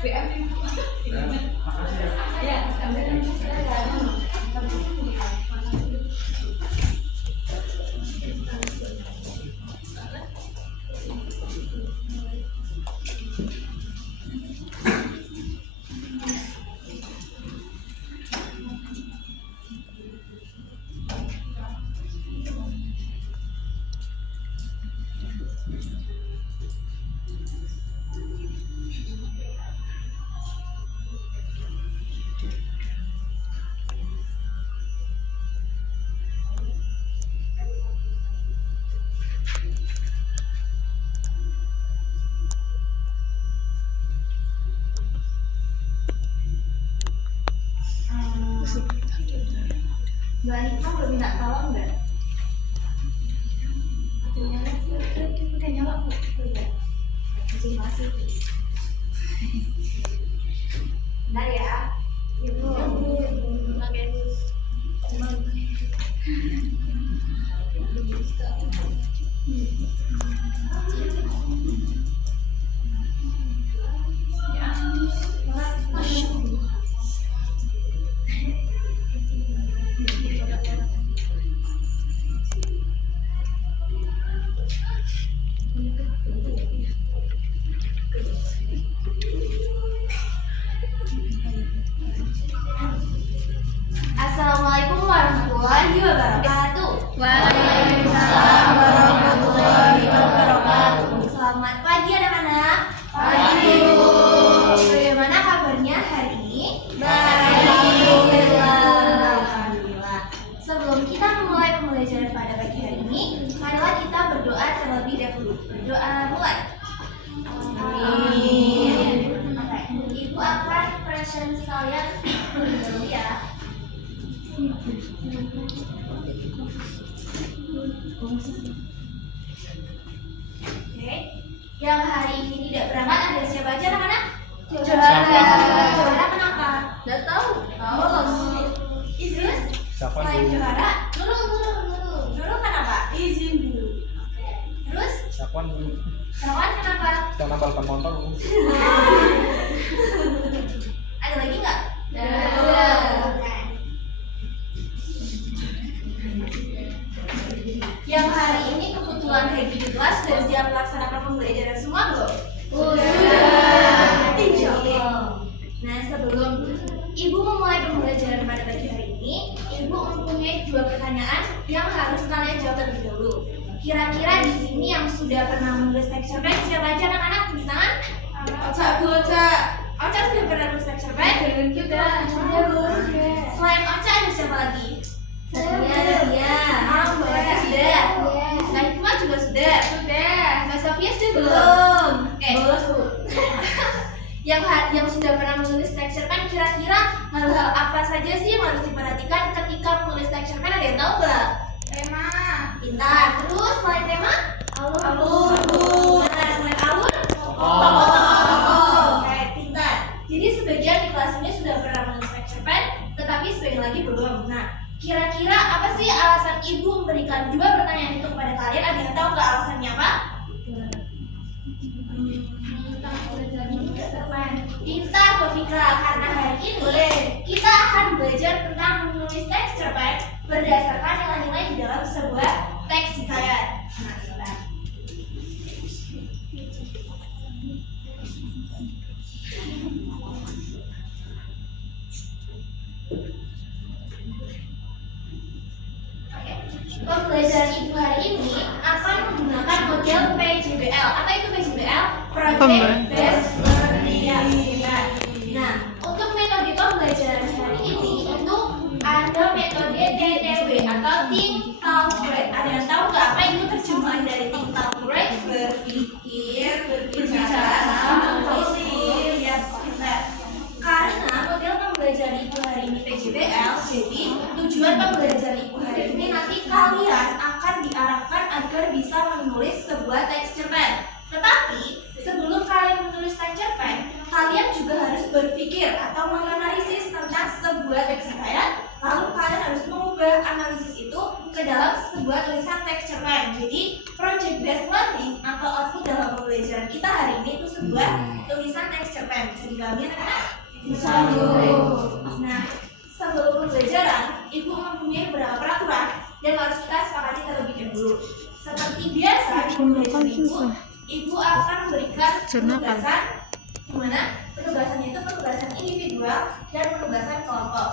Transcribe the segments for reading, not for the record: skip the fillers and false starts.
Mbak Anita boleh minta tolong nggak? Udah nyala Bu. Oh iya. Masih. Bentar ya. Ibu. Assalamualaikum warahmatullahi wabarakatuh. Waalaikumsalam warahmatullahi wabarakatuh. Selamat pagi anak-anak. Pagi Bu. Bagaimana kabarnya hari ini? Baik. Alhamdulillah. Sebelum kita memulai pembelajaran pada pagi hari ini, marilah kita berdoa terlebih dahulu. Berdoa mulai. Amin. Oke, Ibu akan present sekalian dulu ya. Oke, yang hari ini tidak berangkat ada siapa aja anak-anak? Johara kenapa? Nggak tahu. Idris? Siapa Selain dulu? Johara? Nurul kenapa? Izin Bu. Terus? Siapa dulu? Sawan kenapa? Kita nambahkan motor Bu. Ada lagi nggak? Ada. Oke. Yang hari ini kebetulan Happy di kelas sudah siap melaksanakan pembelajaran semua belum? Sudah. Insya Allah. Nah, sebelum Ibu memulai pembelajaran pada pagi hari ini, Ibu mempunyai 2 pertanyaan yang harus kalian jawab terlebih dahulu. Kira-kira di sini yang sudah pernah menulis texture pad siapa aja anak-anak? Tulis tangan. Oca. Oca sudah pernah menulis texture pad? Kita. Selain Oca ada siapa lagi? Saya. Mbak Eka sudah. Mbak Hikmah juga sudah. Sudah. Mbak Sofia sudah belum? Oke. Bu. Yang sudah pernah menulis texture pen, kira-kira hal-hal apa saja sih yang harus diperhatikan ketika menulis texture pen? Ada yang tahu nggak? Tema. Pintar. Terus selain tema? Alur. Nah, selain alur? Oke, pintar. Jadi sebagian di kelas ini sudah pernah menulis texture pen, tetapi sebagian lagi belum. Nah, kira-kira apa sih alasan Ibu memberikan 2 pertanyaan itu kepada kalian? Ada yang tahu nggak alasannya apa? Pintar Bu Fikra, karena hari ini kita akan belajar tentang menulis teks cerpen berdasarkan nilai-nilai di dalam sebuah teks hikayat. Nah, sebentar. Oke. Pembelajaran Ibu hari ini akan menggunakan model PJBL. Apa itu PJBL? Project Based Learning. Nah, untuk metode pembelajaran hari ini itu ada metode TTW atau Think Talk Write. Ada yang tahu nggak apa itu terjemahan dari Think Talk Write? Berpikir, berbicara, menulis. Ya, benar. Karena model pembelajaran Ibu hari ini PJBL, jadi tujuan pembelajaran Ibu hari ini nanti kalian akan diarahkan agar bisa menulis sebuah teks cerpen. Tetapi sebelum kalian menulis teks cerpen, kalian juga harus berpikir atau menganalisis tentang sebuah teks hikayat. Lalu kalian harus mengubah analisis itu ke dalam sebuah tulisan teks cerpen. Jadi project based learning atau output dalam pembelajaran kita hari ini itu sebuah tulisan next cerpen. Bisa dipahami anak-anak? Bisa, Bu. Nah, sebelum pembelajaran, Ibu mempunyai beberapa peraturan yang harus kita sepakati terlebih dahulu. Seperti biasa di pembelajaran Ibu akan memberikan penugasan, dimana penugasannya itu penugasan individual dan penugasan kelompok.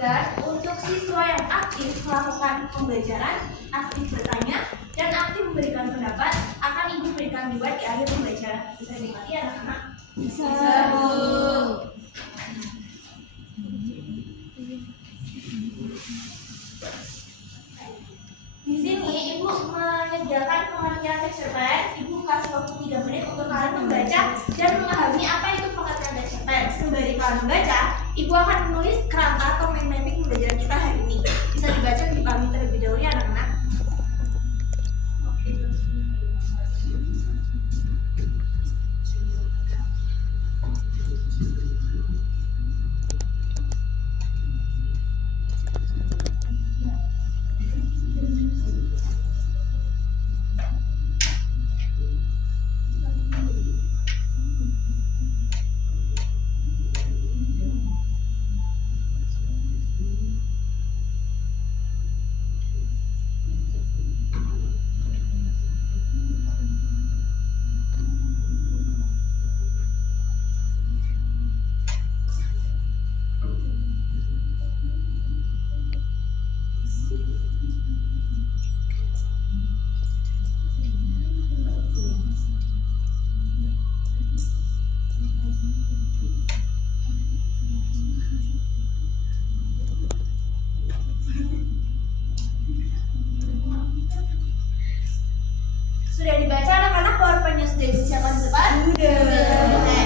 Dan untuk siswa yang aktif melakukan pembelajaran, aktif bertanya, dan aktif memberikan pendapat, akan Ibu berikan reward di akhir pembelajaran. Bisa dinikmati anak-anak? Bisa, Bu. Di sini Ibu menyediakan pengertian teks cerpen. Ibu kasih waktu 3 menit untuk kalian membaca dan memahami apa itu pengertian teks cerpen. Sembari kalian membaca, Ibu akan menulis kerangka atau mind mapping pembelajaran kita hari ini. Bisa dibaca dan dipahami terlebih dahulu ya anak-anak. Sudah dibaca anak-anak PowerPoint-nya sudah disiapkan di depan? Sudah.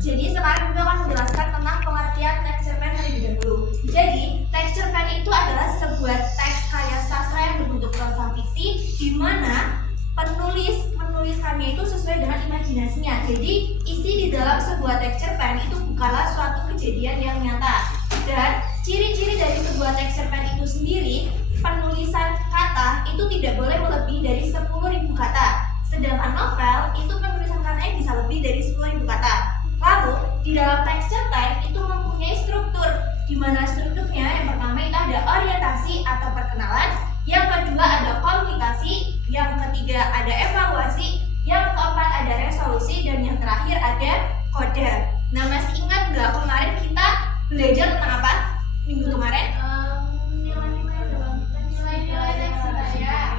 Jadi sekarang kita akan menjelaskan tentang pengertian teks cerpen terlebih dahulu. Jadi teks cerpen itu adalah sebuah teks karya sastra yang berbentuk prosa fiksi, di mana penulis menuliskannya itu sesuai dengan imajinasinya. Jadi isi di dalam sebuah teks cerpen itu bukanlah suatu kejadian yang nyata. Dan ciri-ciri dari sebuah teks cerpen itu sendiri, penulisan kata itu tidak boleh melebihi dari 10.000 kata. Sedangkan novel itu penulisan katanya bisa lebih dari 10.000 kata. Lalu di dalam teks cerpen itu mempunyai struktur, di mana strukturnya yang pertama itu ada orientasi atau perkenalan, yang kedua ada komunikasi, yang ketiga ada evaluasi, yang keempat ada resolusi, dan yang terakhir ada kode. Nah, masih ingat nggak kemarin kita belajar tentang apa minggu kemarin? Nilai-nilai teks hikayat.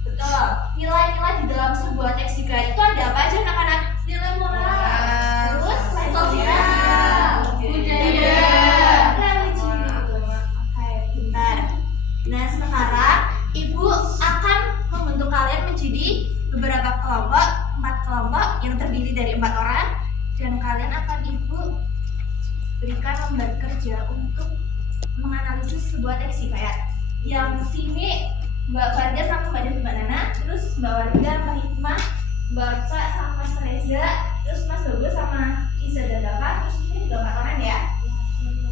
Betul. Nilai-nilai di dalam sebuah teks hikayat itu ada apa aja anak-anak? Nilai moral, terus sosial, budaya, religi. Oke, pintar. Nah, sekarang Ibu akan membentuk kalian menjadi beberapa kelompok, 4 kelompok yang terdiri dari 4 orang, dan kalian akan Ibu berikan lembar kerja untuk menganalisis sebuah teks hikayat. Yang sini Mbak Farda sama Mbak Nana, terus Mbak Warda, Mbak Hikmah, Mbak Arca sama Mas Reza, terus Mas Bagus sama Iza dan Dava, terus ini juga Mbak Tonan ya.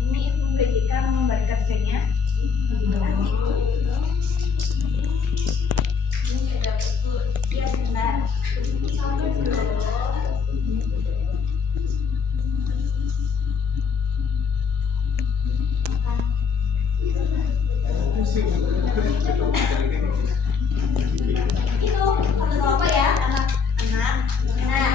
Ini Ibu bagikan lembar kerjanya. Terima kasih Bu. Ini sudah betul. Iya benar. Sampai dulu. Itu satu kelompok ya anak-anak. Nah,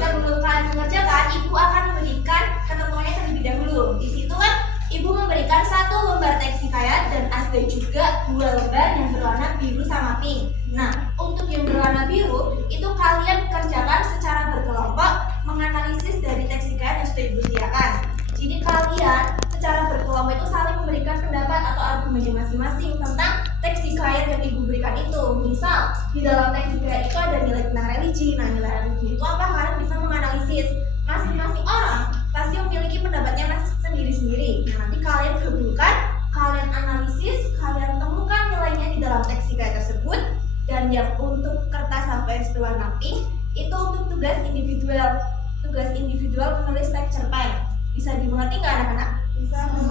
sebelum kalian mengerjakan, Ibu akan memberikan ketentuannya terlebih dahulu. Di situ kan Ibu memberikan 1 lembar teks hikayat dan ada juga 2 lembar yang berwarna biru sama pink. Nah, untuk yang berwarna biru itu kalian kerjakan secara berkelompok menganalisis dari teks hikayat yang sudah Ibu sediakan. Jadi kalian secara berkelompok itu saling memberikan pendapat atau argumennya masing-masing tentang teks hikayat yang Ibu berikan itu. Misal, di dalam teks hikayat itu ada nilai tentang religi. Nah, nilai religi itu apa? Kalian bisa menganalisis. Masing-masing orang pasti memiliki pendapatnya sendiri-sendiri. Nah, nanti kalian gabungkan, kalian analisis, kalian temukan nilainya di dalam teks hikayat tersebut. Dan yang untuk kertas HVS berwarna pink itu untuk tugas individual. Tugas individual menulis teks cerpen. Bisa dimengerti nggak anak-anak? Bisa, Bu.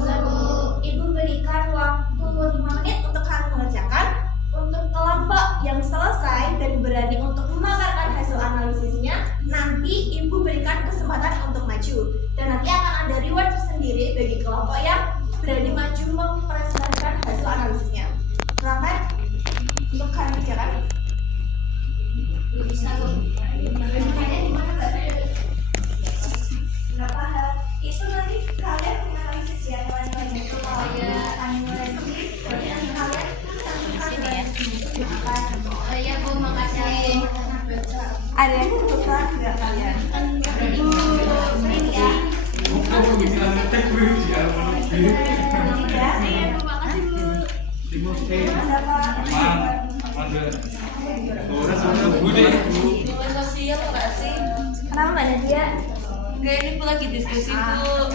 Ibu berikan waktu 5 menit untuk kalian mengerjakan. Untuk kelompok yang selesai dan berani untuk memaparkan hasil analisisnya, nanti Ibu berikan kesempatan maju. Dan nanti akan ada reward tersendiri bagi kelompok yang berani maju mempresentasikan hasil analisisnya. Silahkan untuk kalian kerjakan. Bisa tuh. Kalian di mana Mbak? Berapa hal? Itu nanti kalian menganalisis ya nilai-nilainya itu. Kalau ya nilai sendiri, berarti nanti kalian Sini ya. Oh iya Bu, makasih. ada yang susah nggak kalian? Ini ya. Sosial nggak sih? Kenapa Mbak Nadia? Enggak, ini aku lagi diskusi Bu.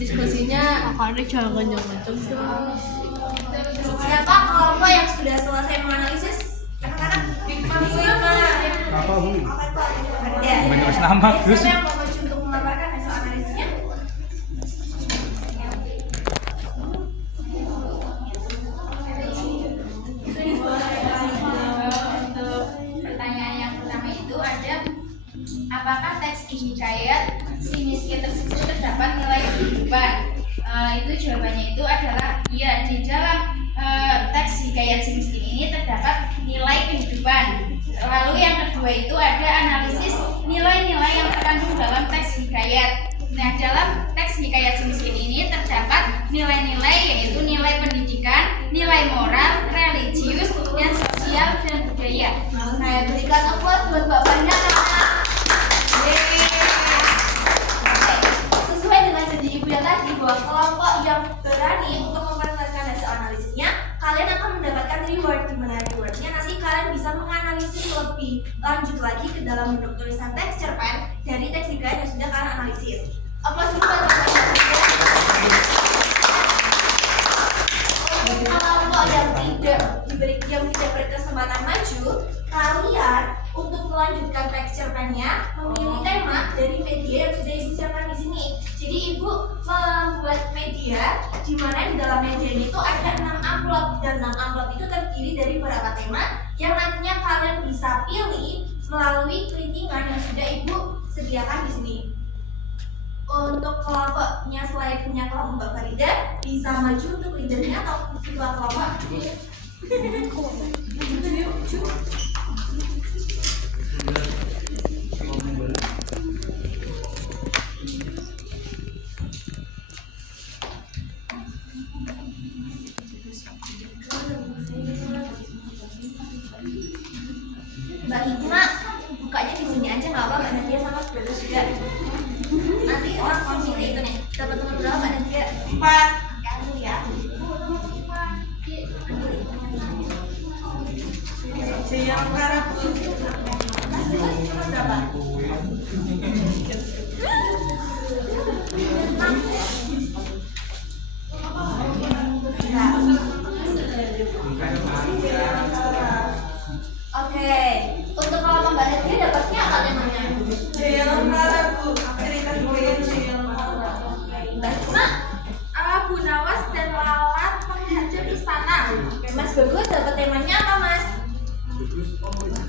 Diskusinya Makanya jangan terus. Siapa kelompok yang sudah selesai menganalisis? Anak-anak Big Mom Apa Bu? Ya. Menulis nama, Gus. Siapa yang mau maju untuk memaparkan hasil analisisnya? untuk pertanyaan yang pertama itu ada, apakah teks hikayat si miskin tersebut terdapat nilai kehidupan? Itu jawabannya itu adalah ya, di dalam teks hikayat si miskin ini terdapat nilai kehidupan. Lalu yang kedua itu ada analisis nilai-nilai yang terkandung dalam teks hikayat. Nah, dalam teks hikayat si miskin ini terdapat nilai-nilai, yaitu nilai pendidikan, nilai moral, religius, dan sosial dan budaya. Nah, berikan applause buat Mbak Fanya. Sesuai dengan janji Ibu yang tadi bahwa kelompok yang berani untuk mempresentasikan hasil analisisnya, kalian akan mendapatkan reward. Di mana rewardnya nanti kalian bisa menganalisis lebih lanjut lagi ke dalam bentuk tulisan teks cerpen dari teks hikayat yang sudah kalian analisis. Applause dulu buat Mbak Fanya. Untuk kelompok yang tidak berkesempatan maju, kalian untuk melanjutkan teks cerpennya memilih tema dari media yang sudah Ibu siapkan di sini. Jadi Ibu membuat media di mana di dalam media itu ada 6 amplop, dan 6 amplop itu terdiri dari beberapa tema yang nantinya kalian bisa pilih melalui kelintingan yang sudah Ibu sediakan di sini. Untuk kelompoknya selain punya kelompok Mbak Farida, bisa maju untuk leadernya atau ketua kelompok. Mbak Hikma, bukanya di sini aja nggak apa, Mbak Nadia sama Saudara juga. Nanti langsung milih itu nih. Dapat teman berapa Mbak Nadia? 4. Kamu ya. Yang karena Berapa? Oke, untuk kelompok Mbak Nadia dapatnya apa temanya? Mbak Hikma, Abu Nawas dan lalat menghajat istana. oke, Mas Bagus dapat temanya apa Mas?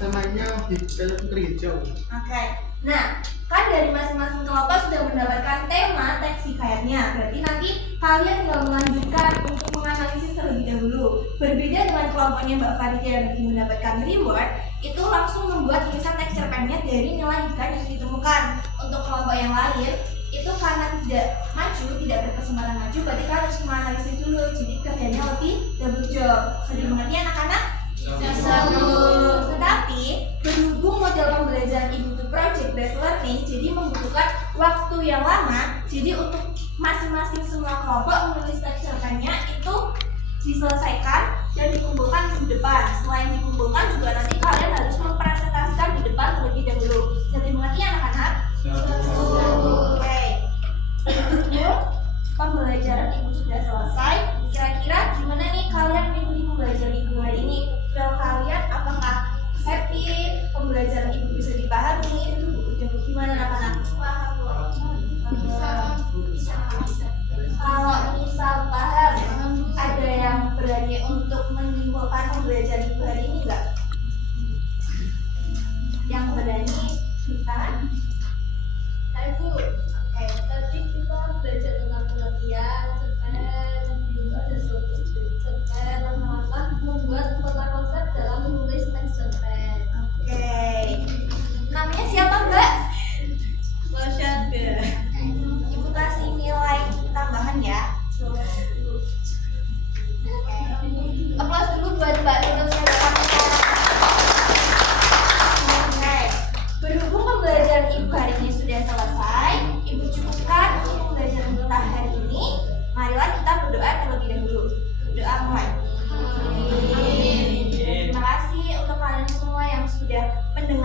Namanya di Putri Hijau. Oke, nah kan dari masing-masing kelompok sudah mendapatkan tema teks hikayatnya. Berarti nanti kalian tinggal melanjutkan untuk menganalisis terlebih dahulu. Berbeda dengan kelompoknya Mbak Farida yang nanti mendapatkan reward, itu langsung membuat tulisan teks cerpennya dari nilai hikayat yang sudah ditemukan. Untuk kelompok yang lain, itu karena tidak maju, tidak berkesempatan maju, berarti kalian harus menganalisis dulu. Jadi kerjanya lebih double job. Sudah mengerti anak-anak? Tetapi berhubung model pembelajaran Ibu itu project based learning, jadi membutuhkan waktu yang lama. Jadi untuk masing-masing semua kelompok menulis teks cerpennya itu diselesaikan dan dikumpulkan minggu depan. Selain dikumpulkan juga nanti kalian harus mempresentasikan di depan terlebih dahulu. Jadi mengerti anak-anak? Oke. Pembelajaran Ibu sudah selesai. Kira-kira gimana nih kalian mengikuti pembelajaran Ibu hari ini? Feel kalian apakah happy? Pembelajaran Ibu bisa dipahami? Gimana anak-anak? Kalau misal paham, ada yang berani untuk menyimpulkan pembelajaran Ibu hari ini enggak? Yang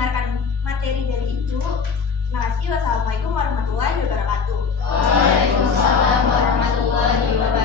mendengarkan materi dari Ibu. Terima kasih. Wassalamualaikum warahmatullahi wabarakatuh. Waalaikumsalam warahmatullahi wabarakatuh.